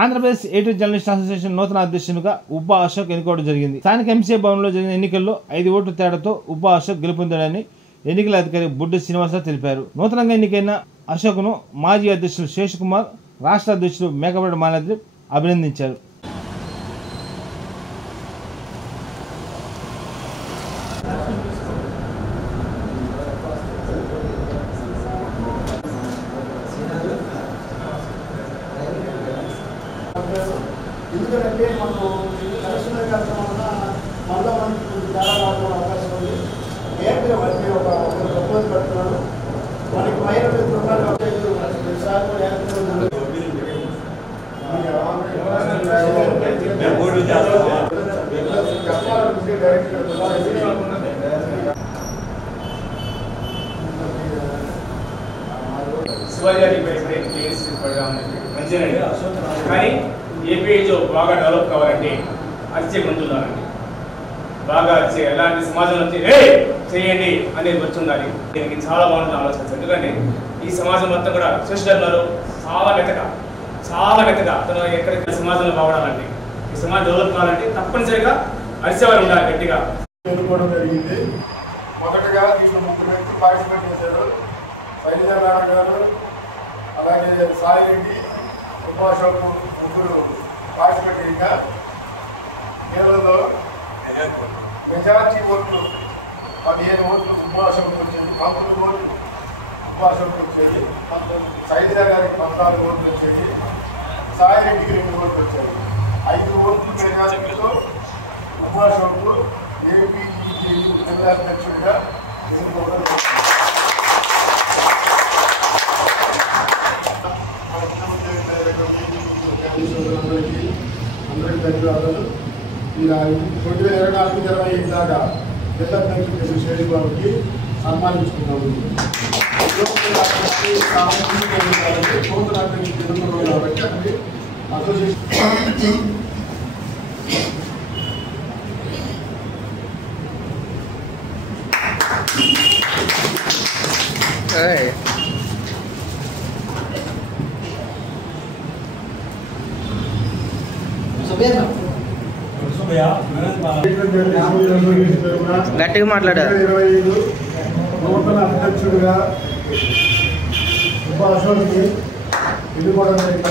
Andhra Pradesh A2 journalist association నూతన అధ్యక్షునిగా ఉబ్బా అశోక్ ఎన్నుకోవడం జరిగింది. స్థానిక ఎంసీఏ భవన్లో జరిగిన ఎన్నికల్లో 5 ఓట్ల తేడాతో ఉబ్బా అశోక్ గెలుపొందాడని ఎన్నికల అధికారి బుడ్డి శ్రీనివాసరావు తెలిపారు. నూతనంగా ఎన్నికైన అశోక్ను మాజీ అధ్యక్షులు శేషకుమార్, రాష్ట్ర అధ్యక్షులు మేకపాటి మాలాద్రి అభినందించారు. ఎందుకంటే మనకు దర్శన కార్యక్రమం మళ్ళీ మనకి చాలా రావడం అవకాశం ఉంది. నేరుగా మనకి ఒక ప్రపోజల్ పెడుతున్నాను. మనకి మైన రూపాయలు మంచిదండి. కానీ ఏపీ బాగా డెవలప్ కావాలంటే అరిచే గొంతున్నారండి. బాగా అరిచే ఎలాంటి సమాజంలో చేయండి అనేది వచ్చుండాలి. దీనికి చాలా బాగుంటుంది ఆలోచించారు. ఎందుకంటే ఈ సమాజం మొత్తం కూడా శశిధర్ ఉన్నారు, చాలా మెత్తగా అతను ఎక్కడికి సమాజంలో బాగుండాలంటే, ఈ సమాజం డెవలప్ కావాలంటే తప్పనిసరిగా అరిచేవారు ఉండాలి గట్టిగా. ఎన్నుకోవడం జరిగింది. మొదటగా దీంట్లో 3 వ్యక్తులు పార్టిసిపేట్ చేశారు. శైలజ గారు, అలాగే సాయి రెడ్డి, ఉబ్బా అశోక్ ముగ్గురు పార్టిసిపేట్ చేయగా కేరళలో మెజారిటీ ఓట్లు 15 ఓట్లు ఉబ్బా అశోక్ వచ్చేది, 19 ఓట్లు ఉబ్బా అశోక్ వచ్చేది, శైలజ గారికి 14 ఓట్లు వచ్చేది, సాయి రెడ్డికి 2 ఓట్లు వచ్చాయి. 5 ఓట్లు మెజారిటీతో ఉబ్బా అశోక్ ఏపీ జిల్లా అధ్యక్షుడిగా ఎన్నుకోవడం. అందరికీ ధన్యవాదాలు. 2024-25 దాకా జిల్లా అధ్యక్షుడు శేష్ బాబుకి సన్మానించుకున్నాము. నూతన అధ్యక్షుడు ఎన్నుకున్నాం కాబట్టి అక్కడి అసోసియేషన్ గట్టిగా మాట్లాడారు. 2025 నూతన అధ్యక్షుడిగా ఉబ్బా అశోక్ని ఎన్నుకోవడం జరిగింది.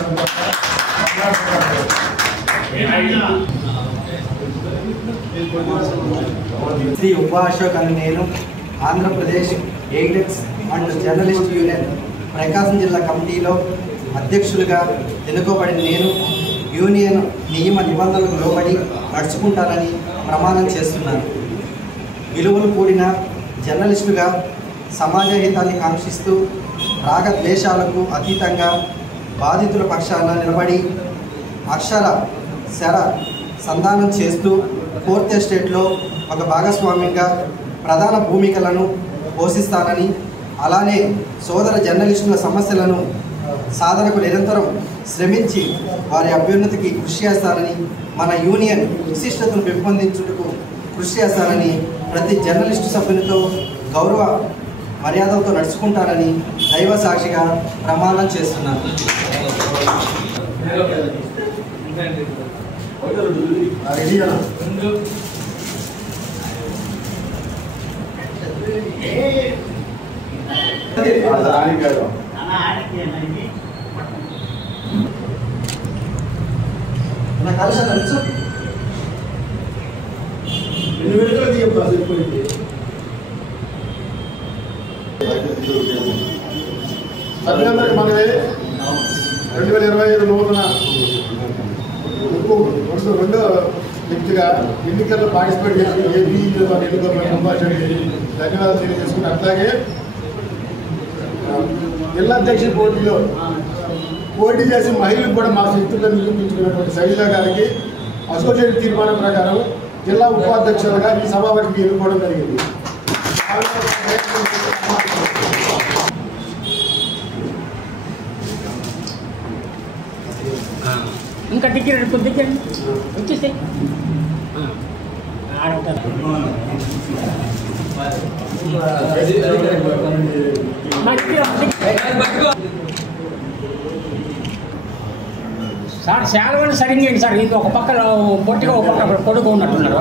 శ్రీ ఉబ్బా అశోక్ అని నేను ఆంధ్రప్రదేశ్ ఎయిడెక్స్ అండ్ జర్నలిస్ట్ యూనియన్ ప్రకాశం జిల్లా కమిటీలో అధ్యక్షులుగా ఎన్నుకోబడిన నేను యూనియన్ నియమ నిబంధనలకు లోబడి నడుచుకుంటానని ప్రమాణం చేస్తున్నాను. విలువలు కూడిన జర్నలిస్టుగా సమాజ హితాన్ని కాంక్షిస్తూ రాగద్వేషాలకు అతీతంగా బాధితుల పక్షాన నిలబడి అక్షర శర సంధానం చేస్తూ 4th ఎస్టేట్లో ఒక భాగస్వామ్యంగా ప్రధాన భూమికలను పోషిస్తానని, అలానే సోదర జర్నలిస్టుల సమస్యలను సాధనకు నిరంతరం శ్రమించి వారి అభ్యున్నతికి కృషి చేస్తానని, మన యూనియన్ విశిష్టతను పెంపొందించుటకు కృషి చేస్తానని, ప్రతి జర్నలిస్టు సభ్యునితో గౌరవ మర్యాదలతో నడుచుకుంటానని దైవ సాక్షిగా ప్రమాణం చేస్తున్నాను. నా కలిసి నడుచు సభ్యులందరికీ మనమే 2025 నూతన రెండో వ్యక్తిగా ఎన్నికల్లో పార్టిసిపేట్ చేసి ఏపీ ఎన్నుకోబడిన ఉబ్బా అశోక్కి ధన్యవాదాలు తెలియజేసుకుని, అట్లాగే జిల్లా అధ్యక్షుడి పోటీలో పోటీ చేసి మహిళలకు కూడా మా శక్తులను నిరూపించుకున్నటువంటి శైలజ గారికి అసోసియేషన్ తీర్మానం ప్రకారం జిల్లా ఉపాధ్యక్షులుగా ఈ సభాపతికి ఎన్నుకోవడం జరిగింది. ఇంకా టికెట్ కొద్దిగా వచ్చేస్తే సార్ శాలవని సరిగ్గా సార్ ఇది ఒక పక్క పొట్టిగా ఒక పక్క పొడుగు ఉన్నట్టున్నారు